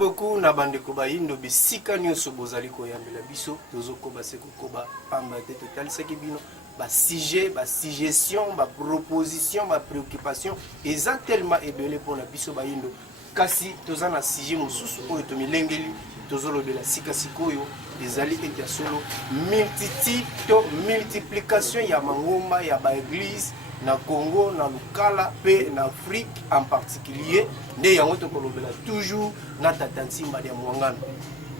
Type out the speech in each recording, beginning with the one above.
beaucoup na bandeko bayindo bisika nyonso bozali koyambela biso tozokoba se kokoba pamba te totalisaki bino sujet, suggestion, proposition, préoccupation eza tellement ebele mpona biso bayindo kasi toza na sujet mosusu oyo tomilengeli tozolobela sika sikoyo ezali ete solo multitude to multiplication ya mangomba ya baeglise na Congo, na Lukala, pe na Afrique en particulier, nde yango tokolobela toujours na tatansimba ya mwangana.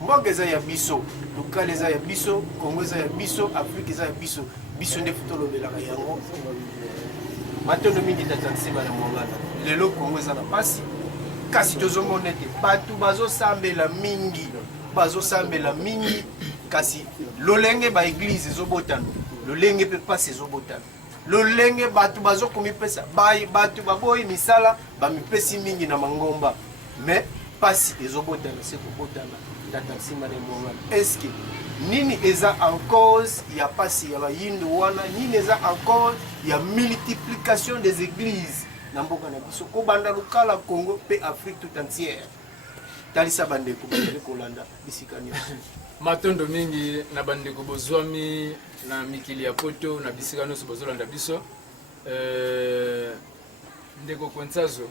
Mboka eza ya biso, Lukala eza ya biso, Congo eza ya biso, Afrique eza ya biso, biso nde futolobela yango. Matondo mingi tatansimba ya mwangana. Lelo Congo eza na pasi, kasi tozomona ete batu bazosambela mingi, kasi lolenge ba église ezobotana, lolenge pe pasi ezobotana. Lolenge batu bazo komipesa batu baboyi misala bamipesi mingi na mangomba mais pasi ezobotana se kobotana tatansimba na mwangana. Est-ce que nini eza en cause ya pasi ya bayindo wana, nini eza en cause ya multiplication des églises na mboka na biso ko banda Lukala, Congo pe Afrique tout entière. Talisa bandeko bazali kolanda bisika nyonso. Matondo mingi na bandeko bozwami na mikili ya poto na bisika nyonso bozolanda biso. Ndeko Kwenzazo,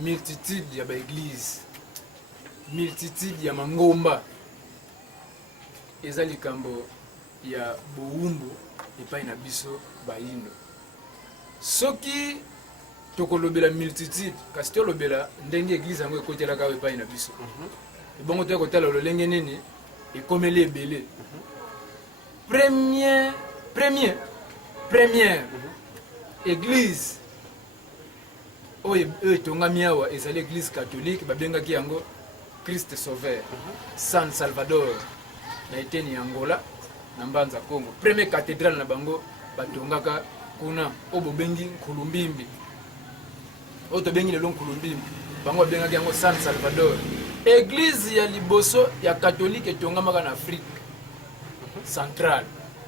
multitude ya ba église, multitude ya mangomba eza likambo ya boumbu epai na biso bayindo. Soki tokolobela multitude kasi tolobela ndenge église yango ekotelaka epai na biso. Ebongo to ekotala lolenge nini ekomeli ebele. Première église oyo etongami awa ezali église catholique babengaki yango Christ Sauveur San Salvador na eteni ya Angola na mbanza Congo. Première cathédrale na bango batongaka kuna oyo bobengi Nkulumbimbi, oyo tobengi lelo Nkulumbimbi, bango babengaki yango San Salvador. Église ya liboso ya catholique etongamaka na Afrique centrale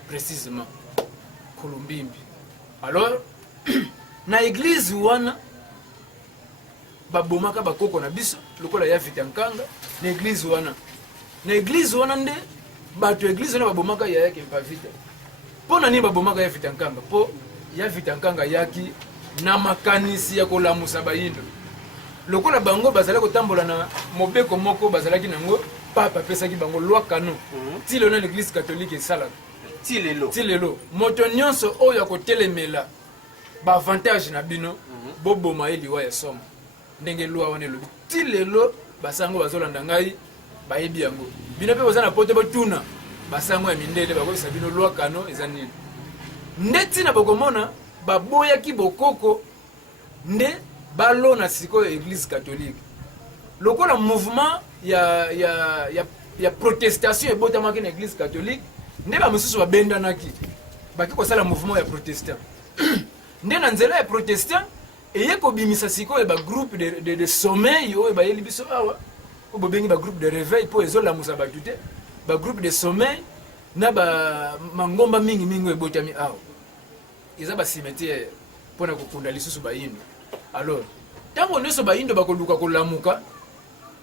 précisément Nkulumbimbi. Alors na église wana babomaka bakoko na biso lokola ya Vitankanga na église wana nde bato église wana babomaka ya yake mpavita. Po nani babomaka ya Vitankanga? Po ya Vitankanga yaki na makanisi ya kolamusa bayindo. Lokola bango bazala kotambola na mobeko moko bazalaki nango papa pesaki bango loi canon. Ti lelo na l'église catholique esalaka. Ti lelo moto nyonso oyo akotelemela ba avantage na bino boboma eliwa ya somo. Ndenge loi wana elobi. Ti lelo basango bazolanda ngai bayebi yango. Bino pe bazana pote botuna basango ya mindele bakobisa bino loi canon eza nini. Ndeti na bokomona baboyaki bokoko nde balo na sikoyo église catholique. Lokola mouvement ya protestation ebotamaki na église catholique nde bamosusu babendanaki baki kosala mouvement ya protestant. Nde na nzela ya protestant eye kobimisa sikoyo bagroupe de sommeil oyo bayeli biso awa oyo bobengi bagroupe de réveil mpo ezolamusa bato te, bagroupe de sommeil na mangomba mingi oyo ebotami awa eza bacimetière mpona kokunda lisusu bayindo. Alors ntango nyonso bayindo bakoluka kolamuka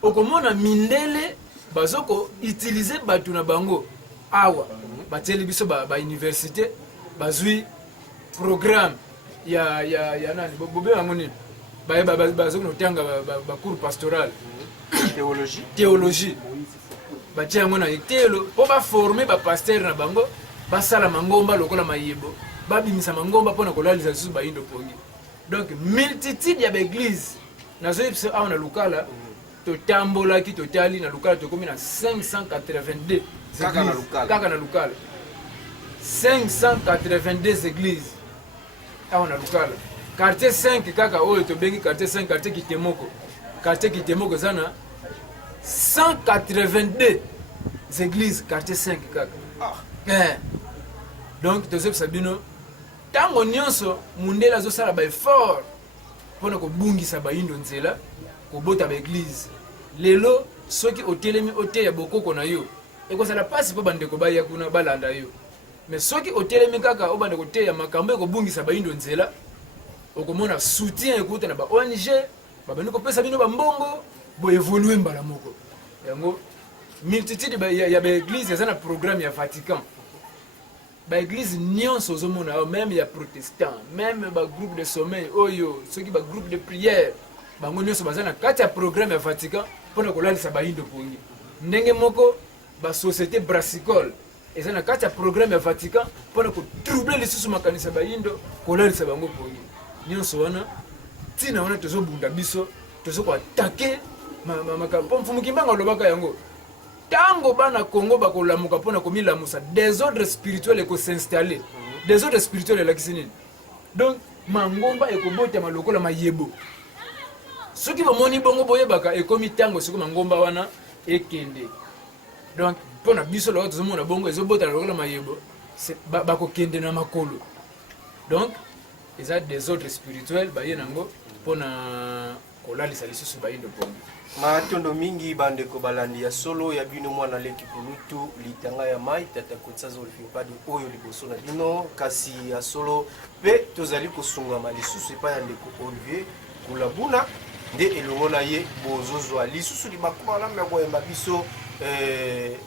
okomona mindele bazoko utiliser bato na bango awa batieli biso ba université bazwi programme ya nani bobe yango nini bazoko notanga ba cours pastoral théologie batia yango na etelo po baforme bapasteur na bango basala mangomba lokola mayebo babimisa mangomba mpona kolalisa lisusu bayindo pongi. Donc multitude ya baeglise nazoyi biso awa na Lukala totambolaki totali na Lukala tokomi na 582 kaka na Lukala 582 églises awa na Lukala. Quartier 5 kaka oyo tobengi quartier 5 quartier Kitemoko zana 182 églises quartier 5 kaka. Donc tozoyi biso bino tango nyonso mundela azosala ba effort mpona kobungisa bayindo nzela kobota ba église. Lelo soki otelemi oteya bokoko na yo ekozala pasi mpo bandeko baya kuna balanda yo, mais soki otelemi kaka obanda koteya makambo ekobungisa bayindo nzela okomona soutien ekuta na ba ONG babandi kopesa bino bambongo bo évoluer mbala moko yango multitude ya ba église eza na programme ya Vatican ba église nyonso ozomona même ya protestant même ba groupe de sommeil oyo soki ba groupe de prière bango nyonso baza na kati ya programme ya Vatican mpona kolalisa bayindo pongi ndenge moko ba société brassicole eza na kati ya programme ya Vatican mpona kotroubler lisusu makanisa bayindo kolalisa bango pongi nyonso wana ntina wana tozobunda biso tozokoatake makambo mfumu Kimbanga olobaka yango tango bana Congo bakolamuka mpona komilamusa désordre spirituel ekosinstalle désordre spirituel elakisi nini donc mangomba ekobotama lokola mayebo soki bomoni bongo boyebaka ekomi tango siko mangomba wana ekende donc mpona biso loko tozomona bongo ezobotala lokola mayebo bakokende na makolo donc eza désordre spirituel baye nango mpona kolalisa lisusu bayindo pongo matondo mingi bandeko balandi ya solo ya bino mwana leki kulutu litanga ya mai tata kotsa zolfipadi oyo liboso na bino kasi ya solo pe tozali kosungama lisusu epai ya ndeko Olivier Kulabuna nde elongo na ye bozozwa lisusu libaku malamu ya koyemba biso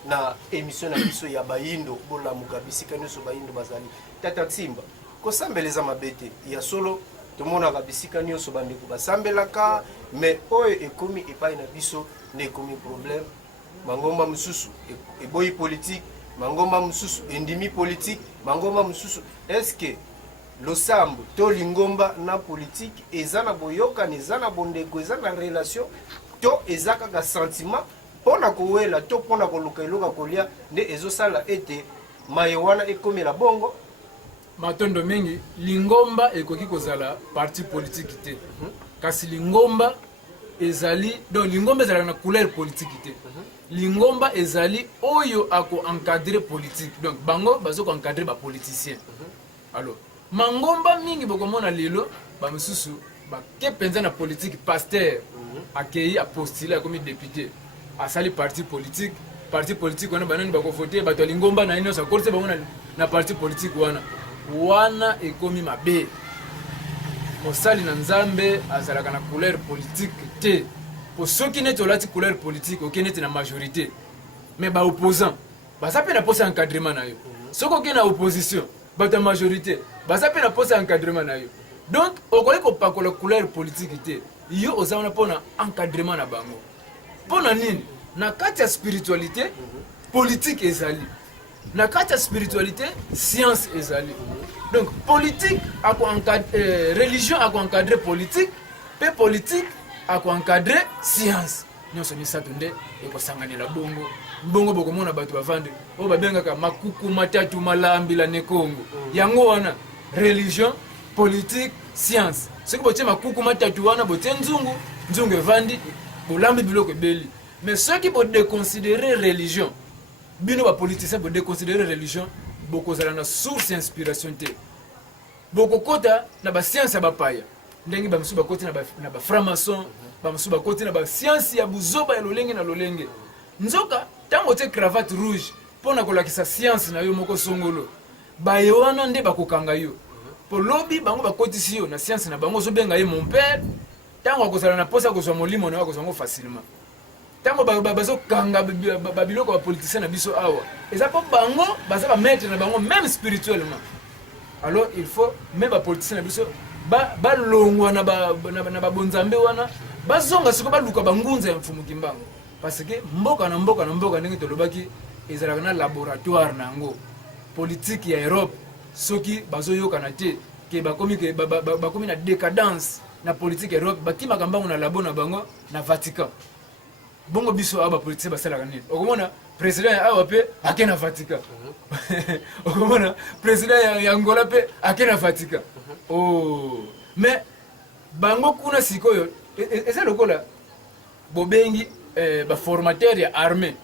na émission na biso ya bayindo bolamuka bisika nyonso bayindo bazali tata Tsimba kosambeleza mabete ya solo tomonaka bisika nyonso bandeko basambelaka mais oyo ekomi epai na biso nde ekomi problème mangomba mosusu eboyi politique mangomba mosusu endimi politique mangomba mosusu est-ce que losambo to lingomba na politique eza na boyokani eza na bondeko eza na relation to eza kaka sentiment mpona kowela to mpona koluka eloka kolia nde ezosala ete maye wana ekomela bongo matondo mingi lingomba ekoki kozala parti politique te kasi lingomba ezali donc lingomba ezalaka na couleur politique te lingomba ezali oyo ako encadrer politique donc bango bazoko encadrer ba politicien alors mangomba mingi bokomona lelo bamosusu bake penza na politique pasteur akei apostile akomi député asali parti politique wana banani bakovote bato ya lingomba na nyonso akolisa bango na parti politique wana ekomi mabe mosali na nzambe azalaka na couleur politique te po soki neti olati couleur politique oke neti na majorité mais baopposant baza mpe na posa ya encadrement na yo soki oke na opposition bato ya majorité baza mpe na posa ya encadrement na yo donc okoki kopakola couleur politique te yo oza wana mpona encadrement na bango mpona nini na kati ya spiritualité politique ezali na kati ya spiritualité science ezali donc politique religion ako-encadre politique pe politique ako-encadre science nyonso misato nde ekosanganela bongo bongo bokomona bato bavandi oyo babengaka makuku matatu malambila ne Congo yango wana religion politique science soki botie makuku matatu wana botie nzungu evandi bolambi biloko ebeli mais soki bodeconsidere religion bino bapoliticien bodeconsidere religion bokozala na source inspiration te bokokota na bascience ya bapaya ndenge bamosusu bakoti na bafranc-maçon bamosusu bakoti na bascience ya buzoba ya lolenge na lolenge nzoka ntango otie cravate rouge mpona kolakisa science na yo moko songolo baye wana nde bakokanga yo po lobi bango bakotisi yo na science na bango ozobenga ye mon père ntango akozala na posa akozwa molimo na yo akozwa yango facilement ntango bazokanga babiloko bapoliticien na biso awa eza mpo bango baza bamaître na bango même spirituellement alors il faut même bapoliticien na biso balongwa na babonzambe wana bazonga siko baluka bangunza ya mfumu Kimbanga parce que mboka na mboka ndenge tolobaki ezalaka na laboratoire na yango politique ya Europe soki bazoyokana te ke bakomi na décadence na politique ya Europe bakimaka mbango na labo na bango na Vatican bongo biso awa bapoliticien basalaka nini okomona président ya awa mpe ake na Vatican okomona président ya Angola mpe ake na Vatican mais bango kuna sikoyo eza lokola bobengi baformateur ya armée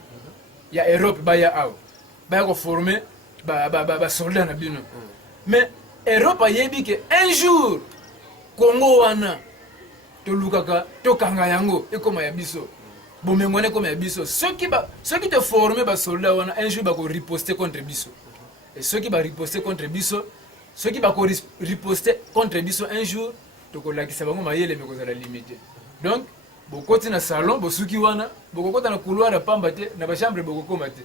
ya Europe baya awa baya koforme basoldat na bino mais Europe ayebi ke un jour Congo wana tolukaka tokanga yango ekoma ya biso bomengwana ekoma ya biso soki te forme basoldat wana un jour bakoriposte contre biso et soki bariposte contre biso soki bakoriposte contre biso un jour tokolakisa bango mayele mekozala limité donc bokoti na salon bosuki wana bokokota na couloir ya pamba te na ba chambre bokokoma te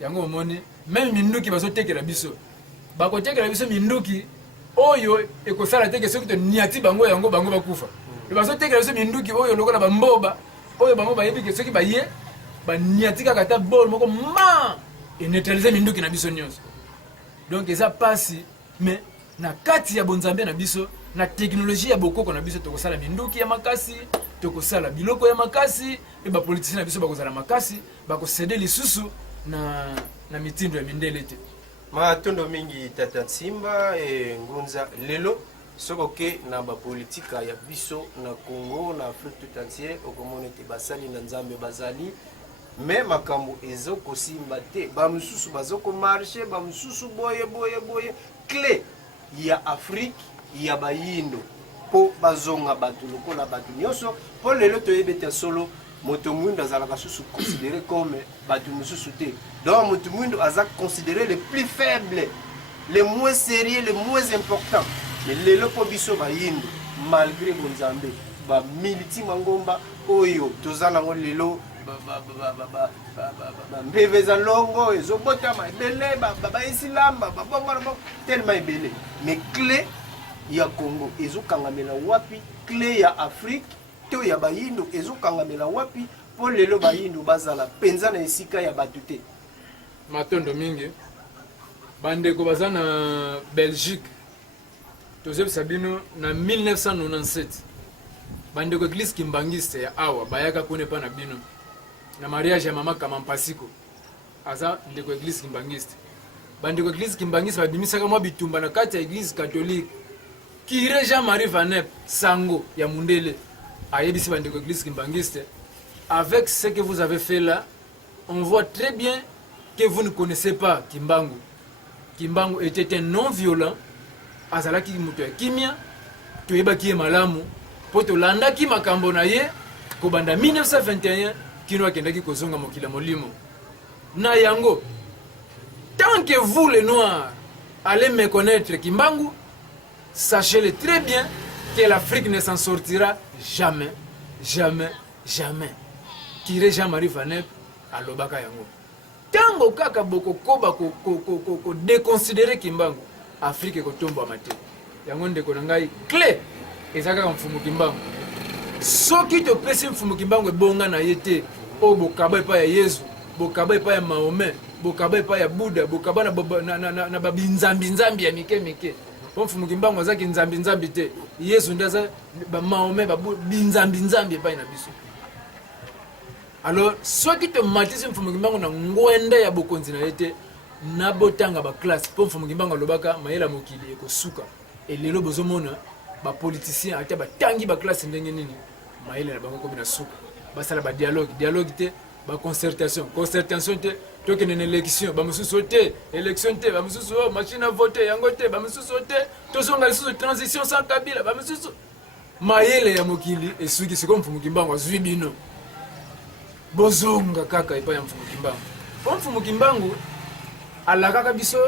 yango omoni même minduki bazotekela biso bakotekela biso minduki oyo ekosala teke soki to niati bango yango bango bakufa bazotekela biso minduki oyo lokola bamboba oyo bango bayebi ke soki baye baniati kaka ta bol moko ma eneutralize minduki na biso nyonso donc eza pasi mais na kati ya bonzambe na biso na teknologie ya bokoko na biso tokosala minduki ya makasi tokosala biloko ya makasi e bapolitisien na biso bakozala makasi bakosede lisusu na mitindo ya mindele te matondo mingi tata Nsimba e Ngunza lelo sokoke na bapolitika ya biso na Congo na Afrique tout entière okomona te basali na nzambe bazali mais makambo ezokosimba te bamususu bazokomarche bamususu boye clé ya Afrique ya bayindo po bazonga bato lokola bato nyonso po lelo toyebe te solo moto mwindo azalaka susu considéré comme bato mususu te donc moto mwindo aza considéré le plus faible le moins sérieux le moins important mais lelo po biso bayindo malgré bonzambe ba militi mangomba oyo tozana lelo mbeveza longo ezobotama ebele baesilamba babongo tellement ebele mais clé ya Congo ezokangamela wapi clé ya Afrique to ya bayindo ezokangamela wapi po lelo bayindo bazala penza na esika ya bato te matondo mingi bandeko baza na Belgique tozebisa bino na 1997 bandeko église kimbangiste ya awa bayaka kone pa na bino na mariage ya mama Kamampasiko aza ndeko église kimbangiste bandeko église kimbangiste babimisaka mwa bitumba na kati ya église catholique Kire Jean-Marie Vanep Sango ya Mundele ayebisi bandeko église kimbangiste avec ce que vous avez fait là on voit très bien que vous ne connaissez pas Kimbangu. Kimbangu était un non violent azalaki muto ya kimia toyebaki ye malamu po tolandaki makambo na ye kobanda 1921 kino akendaki kozonga mokila molimo na yango tant que vous les noirs allez méconnaître Kimbangu sachez-le très bien que l'Afrique ne s'en sortira jamais Kire Jean-Marie Vanep alobaka yango tango kaka bokokoba ko déconsidérer Kimbangu Afrique ekotomba mate yango ndeko na ngai clé ezaka mfumu Kimbangu soki topesi mfumu Kimbangu ebonga na yete o bokaba epa ya Yesu bokaba epa ya Mahomet bokaba epa ya Buddha bokaba na babinzambi ya mike po mfumu Kimbangu azaki nzambi te Yesu ndaza ba Mahomet ba binzambi epa na biso alors soki tomatisi mfumu Kimbangu na ngwenda ya bokonzi na yete na botanga ba classe po mfumu Kimbangu lobaka mayela mokili ekosuka elelo bozomona ba politicien ata batangi ba classe ndenge nini mayela na bango ko bina suka basala ba dialogue te ba concertation te toke na élection ba mususu te élection te ba mususu machine à voter yango te ba mususu te tozonga lisusu transition sans Kabila ba mususu mayele ya mokili esuki siko mfumu Kimbangu azwi bino bozonga kaka epa ya mfumu Kimbangu po mfumu Kimbangu alakaka biso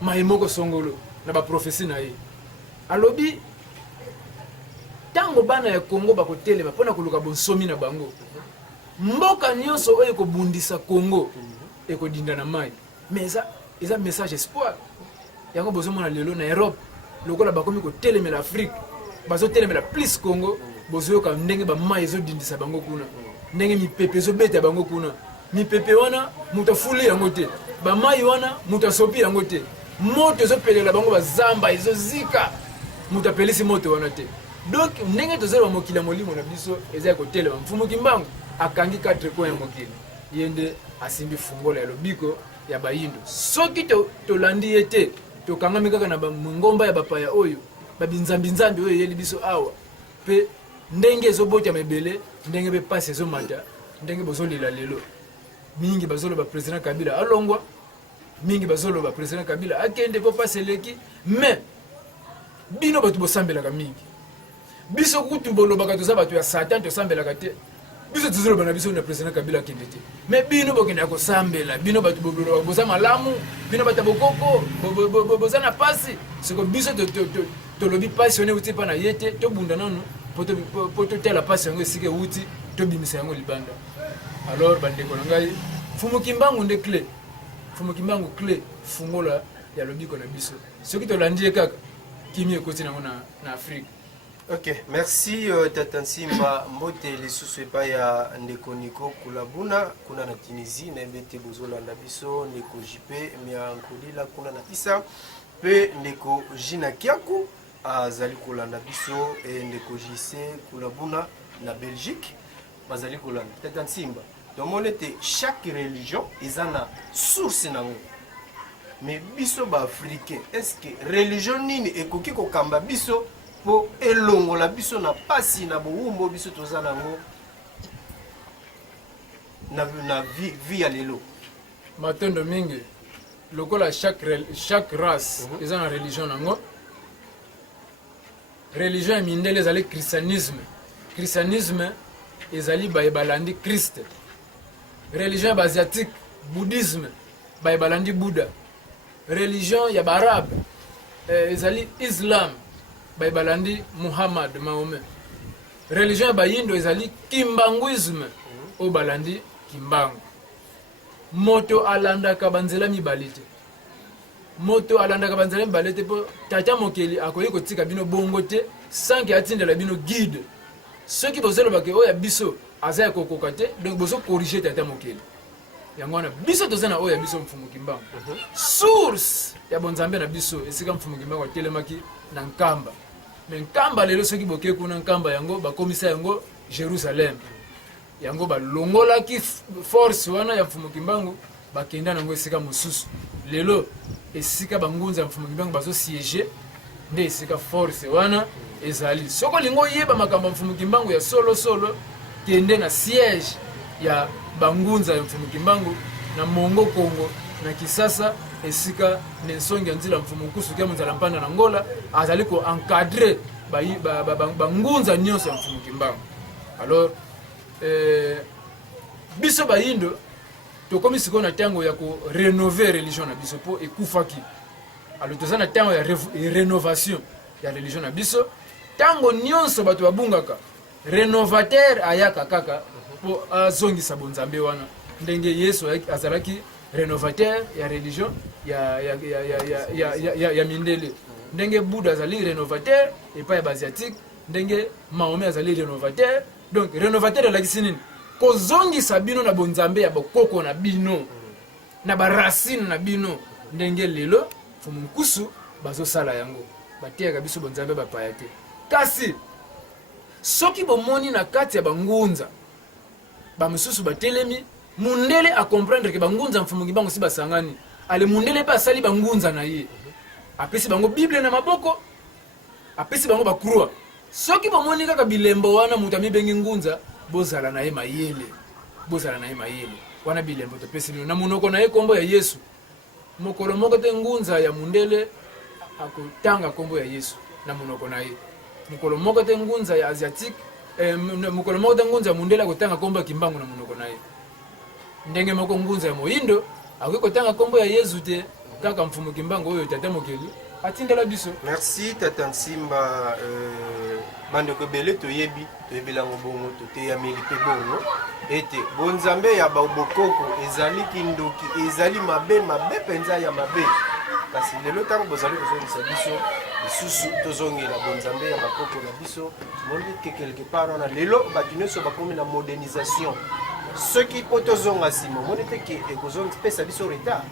maimoko songolo na ba prophétie na ye alobi tango bana ya Congo bakotelema pona koluka bonsomi na bango mboka nyonso oyo ekobundisa Congo ekodinda na mai mais eza message espoir yango bozomona lelo na Europe lokola bakomi kotelemela Afrique bazotelemela plus Congo bozoyoka ndenge bamai ezodindisa bango kuna ndenge mipepe ezobeta bango kuna mipepe wana mutu afuli yango te bamai wana mutu asopi yango te moto ezopelela bango bazamba ezozika mutu apelisi moto wana te donc ndenge tozala mokili ya molimo na biso eza ya kotelema mfumu Kimbangu akangi 4 coins ya mokili ye nde asimbi fungola ya lobiko ya bayindo soki tolandi ye te tokangami kaka na ngomba ya bapaya oyo babinzambi oyo eyeli biso awa mpe ndenge ezobotama ebele ndenge mpe pasi ezomata ndenge bozolela lelo mingi bazoloba président Kabila alongwa mingi bazoloba président Kabila akende po pasi eleki mais bino bato bosambelaka mingi biso kutu bolobaka toza bato ya satan tosambelaka te biso tozoloba na biso na président Kabila akende te mais bino bokendaka kosambela bino bato boza malamu bino bato bokoko boza na pasi siko biso tolobi pasi one uti pa na ye te tobunda nanu po totala pasi yango esika euti tobimisa yango libanda. Alors bandeko na ngai Fumu Kimbangu nde clé. Fumu Kimbangu clé fungola ya lobiko na biso. Soki tolandi kaka kimi ekoti nango na Afrique. Ok, merci Tata Nsimba. Mbote lisusu epai ya ndeko Niko Kulabuna kuna na Tunisie na mbete bozolanda biso ndeko JP Miankolila kuna na Isa pe ndeko Jina Kiaku azali kolanda biso e ndeko JC Kulabuna na Belgique bazali kolanda. Tata Nsimba, tomone te chaque religion ezana source nango. Mais biso ba africain, est-ce que religion nini ekoki kokamba biso po elongola biso na pasi na boumbo biso tozana ngo na vie ya lelo? Matondo mingi lokola chaque race eza na religion nango. Religion mindele ezali christianisme ezali bayebalandi Christ. Religion ya asiatique bouddhisme bayebalandi Buddha. Religion ya barabe ezali Islam bayebalandi Muhammad Mahomet. Religion ya bayindo ezali kimbanguisme o balandi Kimbangu. Moto alandaka banzela mibale te. Moto alandaka banzela mibale te po tata mokeli akoyi kotika bino bongo te sans que atindela bino guide. Ceux qui bozelo bake oya biso azaya kokoka te, donc bozo corriger tata mokeli. Yango wana biso tozana oya biso Mfumu Kimbangu. Source ya bonzambe na biso esika Mfumu Kimbangu atelemaki na Nkamba. Mais Nkamba lelo soki boke kuna Nkamba yango bakomisa yango Jerusalem. Yango balongolaki force wana ya Mfumu Kimbangu bakenda nango esika mosusu. Lelo esika bangunza ya Mfumu Kimbangu bazo siéger nde esika force wana ezali. Soko lingo yeba makambo Mfumu Kimbangu ya solo kende na siège ya bangunza ya Mfumu Kimbangu na Mongo Kongo na Kisasa esika Nensongi Nzila Mfumu Kusu kia Munzala Mpanda na Angola azali ko encadrer bangunza nyonso ya Mfumu Kimbangu. Alors biso bayindo tokomi siko na tango ya ko rénover religion na biso po ekufaki. Alors tozana tango ya rénovation ya religion na biso tango nyonso bato babungaka rénovateur ayaka kaka po azongisa bonzambe wana ndenge Yesu azalaki rénovateur ya religion ya mindele, ndenge Buddha azali rénovateur epai ya basiatique, ndenge Mahomet azali rénovateur. Donc rénovateur alakisi nini? Kozongisa bino na bonzambe ya bokoko na bino na baracine na bino ndenge lelo Mfumu Kusu bazosala yango batiaka biso bonzambe bapaya te. Kasi soki bomoni na kati ya bangunza bamususu batelemi mundele a comprendre que bangunza Mfumu Kimbangu si basangani ale mundele pa asali bangunza na ye apesi bango Bible na maboko apesi bango bakrua. Soki bomoni kaka bilembo wana mutami bengi ngunza bozala na ye mayele wana bilembo topesi na munoko na ye kombo ya Yesu. Mokolo moko te ngunza ya mundele akotanga kombo ya Yesu na munoko na ye. Mokolo moko te ngunza ya asiatique mokolo moko te ngunza ya mundele akotanga kombo ya Kimbangu na munoko na ye. Ndenge moko ngunza ya moyindo akotanga kombo ya Yesu te kaka Mfumu Kimbangu oyo tata mokeli atindela biso. Merci Tata Nsimba. Bandeko bele toyebi lango bongo toteya milite bongo ete bonzambe ya babokoko ezali kindoki ezali mabe penza ya mabe. Kasi lelo tango bozali kozongisa biso lisusu tozongela bonzambe ya bakoko na biso monde ke quelque part on a lelo bato nyonso bakomi na modernisation. Soki po tozonga simo monde te ke ekozonga pesa biso retard.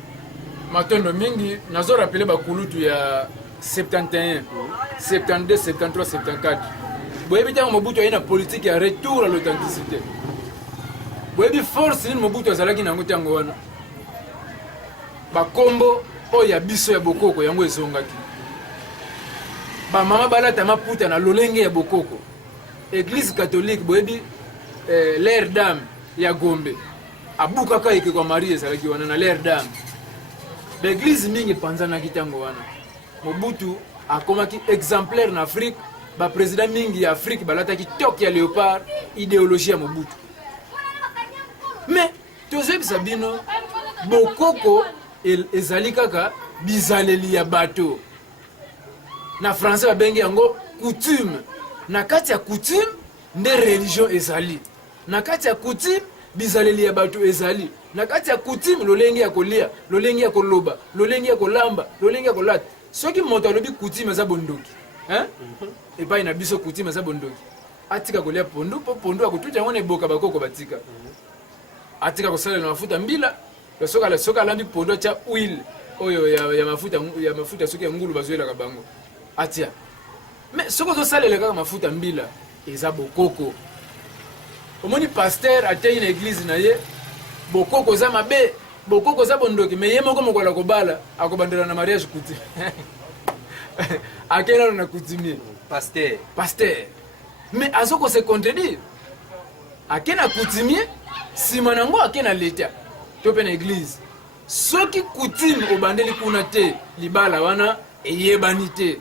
Matondo mingi nazo rappeler bakulutu ya 71, 72, 73, 74. Boyebi tango Mobutu ayina politique ya retour à l'authenticité. Boyebi force ni Mobutu azalaki nango tango wana. Bakombo oya biso ya bokoko yango ezongaki. Ba mama balata maputa na lolenge ya bokoko. Église catholique boyebi l'air d'âme ya Gombe. Abuka kaike kwa Marie ezalaki wana na l'air d'âme. L'église mingi panzana kitango wana. Mobutu akomaki exemplaire en Afrique. Ba président mingi ya Afrique balataki tok ya léopard idéologie ya Mobutu. Mais tozebi sabino bokoko ezali kaka bizaleli ya bato. Na français babengi yango coutume. na kati ya coutume nde religion ezali, na kati ya coutume bizaleli ya bato ezali, na kati ya coutume lolenge ya kolia, lolenge ya koloba, lolenge ya kolamba, lolenge ya kolata. Soki moto alobi coutume eza bondoki, hein? Epai na biso coutume eza bondoki. Atika kolia pondu, po pondu akotuta yango na eboka bakoko batika. Atika kosalela na mafuta mbila, soka alambi pondu atia huile oyo ya mafuta soki ya ngulu bazoyelaka bango. Atia. Mais soko ozosalela kaka mafuta mbila eza bokoko. Omoni pasteur atei na église na ye, bokoko za mabe, bokoko za bondoki, mais ye moko mokola kobala akobandela na mariage coutume. Akela na coutumier pasteur. Mais azoko se contredire. Akena coutumier, sima nango akena leta. Tope na église. Soki coutume obandeli kuna te, libala wana eyebani te.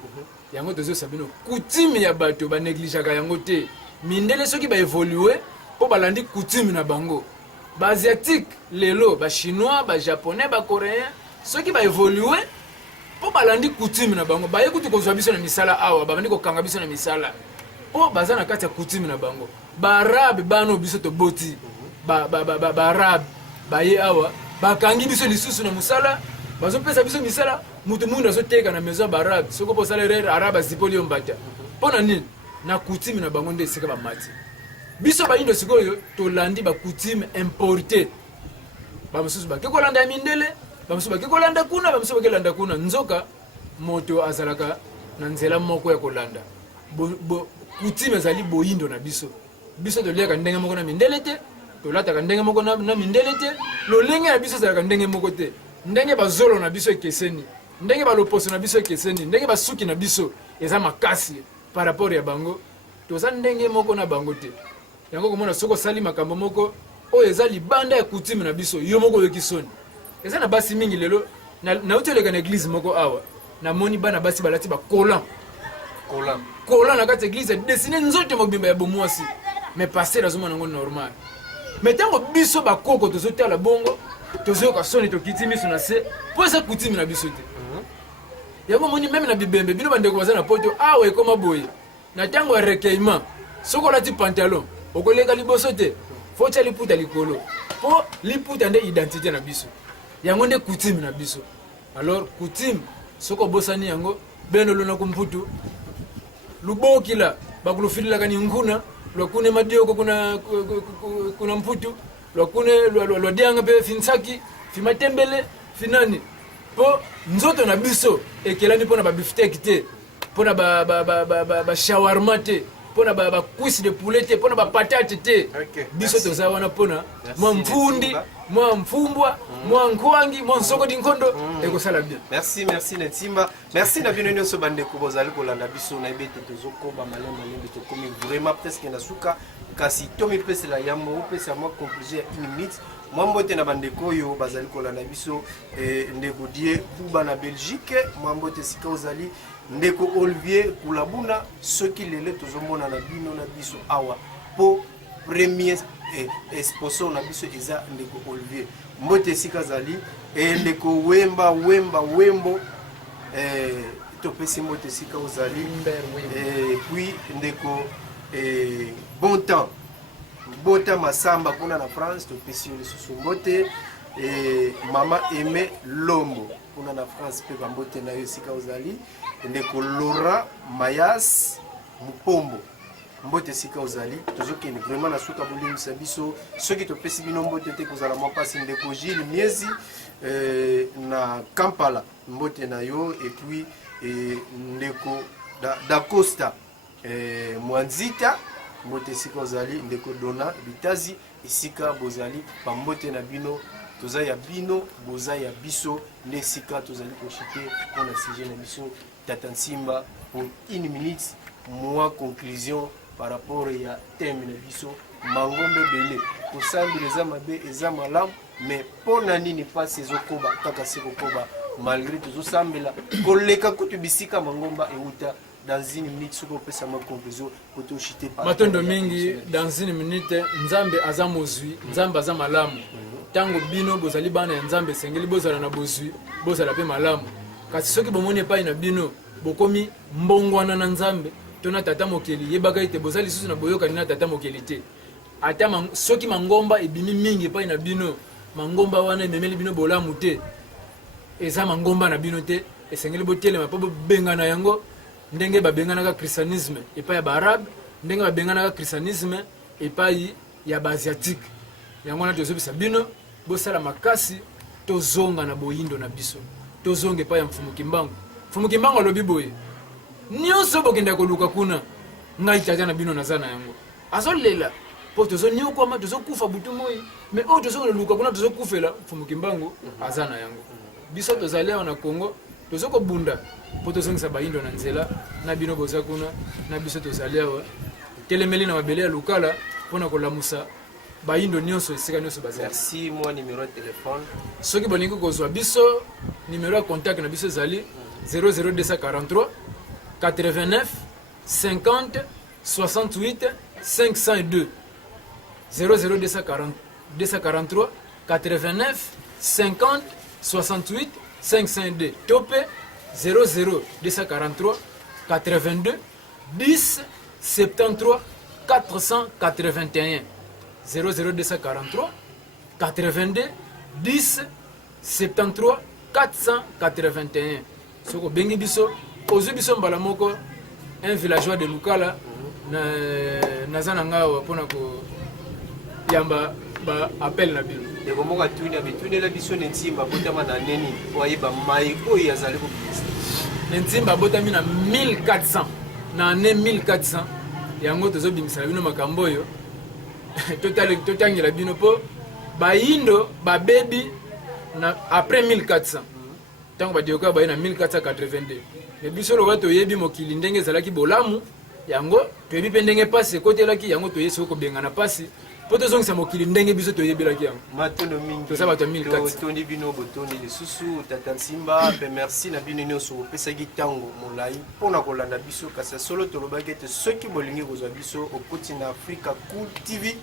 Yango tozo sabino coutume ya bato ba négligaka yango te. Mindele soki ba évoluer po balandi coutume na bango. Ba asiatique lelo, ba chinois, ba japonais, ba coréen, soki ba évoluer po balandi coutume na bango. Ba yekuti kozwa biso na misala awa, ba bandi ko kanga biso na misala. Po baza na kati ya coutume na bango. Ba arabe bano biso to boti. Ba arabe ba ye awa, ba kangi biso lisusu na musala. Bazo pesa biso misala, mutu mundu azoteka na maison ba arabe. Soko po sala rere arabe zipoli ombata. Pona nini? Na coutume na bango nde sika ba mati. Biso ba indo sikoyo to landi ba coutume importé. Ba mususu ba keko landa mindele, ba mususu ba keko landa kuna, ba mususu ba kelanda kuna. Nzoka moto azalaka na nzela moko ya kolanda. Coutume ezali boyindo na biso. Biso to liaka ndenge moko na mindele te, to lata ka ndenge moko na mindele te, lolenge na biso ezalaka ndenge moko te. Ndenge bazolo na biso ekeseni, ndenge baloposo na biso ekeseni, ndenge basuki na biso eza makasi par rapport ya bango. Toza ndenge moko na bango te. Yango komona soko sali makambo moko oyo eza libanda ya coutume na biso, yo moko yoki soni. Eza na basi mingi lelo na uteleka na église moko awa. Na moni bana basi balati ba kolan na kati église dessiné nzoto mobimba ya bomwasi. Mais passer azomona ngo normal. Mais tango biso bakoko tozotala bongo, tozoyoka soni tokiti miso na se, po eza coutume na biso te. Yango moni même na bibembe bino bandeko baza na poto awa ekoma boye. Na tango ya recueillement, soko lati pantalon, okoleka liboso te, fo tia liputa likolo. Po liputa nde identité na biso. Yango nde coutume na biso. Alors coutume soko bosani yango beno lona kumputu. Lubokila bakulufilila kani nguna, lwakune madioko kuna mputu, lwakune lwadianga pe finsaki, fimatembele, finani. Po nzoto na biso ekelani pona ba beefsteak te, pona ba shawarma te, pona ba cuisse de poulet te, pona ba patate te. Biso toza wana pona mwa mfundi, mwa mfumbwa, mwa nkwangi, mwa nsoko dinkondo ekosala bien. Merci Netimba. Merci na bino nyonso bandeko bozali kolanda biso na ebete tozokoba malembe tokomi vraiment presque na suka kasi tomi pese la yambo pese moi conclusion ya 1 minute. Mwambote na bandeko oyo bazali kolanda biso ndeko die Buba na Belgique, mwambote sika ozali ndeko Olivier Kulabuna, soki lele tozomona na bino na biso awa po premier sponsor na biso eza ndeko Olivier. Mbote sika zali ndeko Wembo topesi mbote sika ozali puis ndeko bon temps Masamba kuna na France topesi yo lisusu mbote mama Aimé Lombo kuna na France pe mbote na yo sika ozali ndeko Laura Mayas Mupombo mbote sika ozali tozokende vraiment na suka bolimisa biso soki topesi bino mbote te kozala mwa pasi ndeko Gilles Miezi na Kampala mbote na yo et puis ndeko da Costa Mwanzita mbote sika ozali ndeko Dona Bitazi esika bozali pambote na bino toza ya bino boza ya biso nde sika tozali koshite mpona sujet na biso Tata Nsimba pour 1 minute moi conclusion par rapport ya thème na biso mangombe bele kosambila eza mabe eza malamu mais mpona nini pasi ezokoba kaka sekokoba malgré tozosambela koleka kutu bisika mangomba euta dans 1 minute soko pesa ma conclusion poto chite pas matondo mingi dans 1 minute nzambe aza mozwi nzambe aza malamu tango bino bozali bana ya nzambe sengeli bozala na bozwi bozala pe malamu kasi soki bomoni epai na bino bokomi mbongwana na nzambe to na tata mokeli yebaka ete bozali lisusu na boyokani na tata mokeli te ata soki mangomba ebimi mingi epai na bino mangomba wana ememeli bino bolamu te eza mangomba na bino te esengeli botelema mpo bobengana yango ndenge babenganaka christianisme epai ya baarabe ndenge babenganaka christianisme epai ya baasiatique yango wana tozobisa bino bosala makasi tozonga na boyindo na biso tozonga epai ya mfumu kimbangu alobi boye nyonso bokenda koluka kuna ngai tata na bino naza na yango azolela mpo tozoniokwama tozokufa butu moi me oyo tozokoluka kuna tozokufela mfumu kimbangu aza na yango biso tozali awa na Congo tozokobunda mpo tozongisa bayindo na nzela na bino boza kuna na biso tozali awa telemeli na mabele ya lukala mpona kolamusa bayindo nyonso esika nyonso bazali. Merci. Moi numéro de téléphone soki bolingi kozwa biso numéro ya contact na biso ezali 00243 89 50 68 502 00243 89 50 68 502 tope 00243 82 10 73 481 00243 82 10 73 481 soko bengi biso ozwi biso mbala moko un villageois de Lukala naza na ngawa mpona koyamba ba appel na bino ndeko moko atuni abetunela biso nentimba botama na neni wayeba mai oyo azali kobimisa nentimba botami na 1400 na ane 1400 yango tozobimisa na bino makambo oyo totangela bino mpo bayindo babebi na après 1400 ntango badioka baye na 1482 me biso lokola toyebi mokili ndenge ezalaki bolamu yango toyebi mpe ndenge pasi ekotelaki yango toyesi okobengana pasi mpo tozongisa mokili ndenge biso toyebelaki yango matondo mingi toza bato ya 1400 totondi bino botondi lisusu tata nsimba mpe merci na bino nyonso bopesaki ntango molai mpona kolanda biso kasi solo tolobaki ete soki bolingi kozwa biso okoti na Africa Cool TV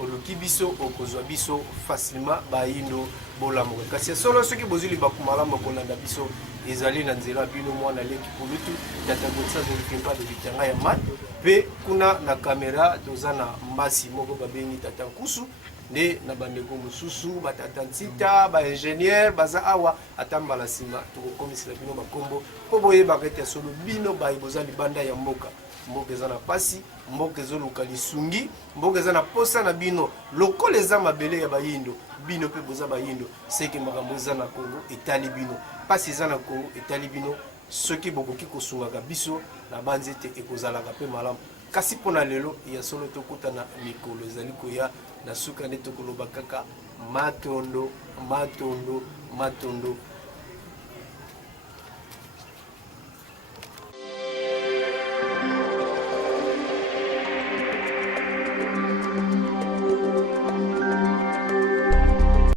oluki biso okozwa biso facilement bayindo bolamuka kasi solo soki bozwi libaku malamu kolanda biso ezali na nzela bino mwana leki pulutu tata botsa zolikempa de bitanga ya mat mpe kuna na kamera toza na mbasi moko babengi tata nkusu nde na bandeko mosusu batata ntita baingénieur baza awa ata mbala nsima tokokomisela bino bakombo mpo boyebaka ete solo bino bayi boza libanda ya mboka mboka eza na pasi mboka ezoluka lisungi mboka eza na posa na bino lokola eza mabele ya bayindo bino mpe boza bayindo seke makambo eza na Congo etali bino pasi eza na Congo etali bino soki bokoki kosungaka biso na banzete ekozalaka mpe malamu kasi mpona lelo ya solo tokota na mikolo ezali koya na suka nde tokoloba kaka matondo matondo matondo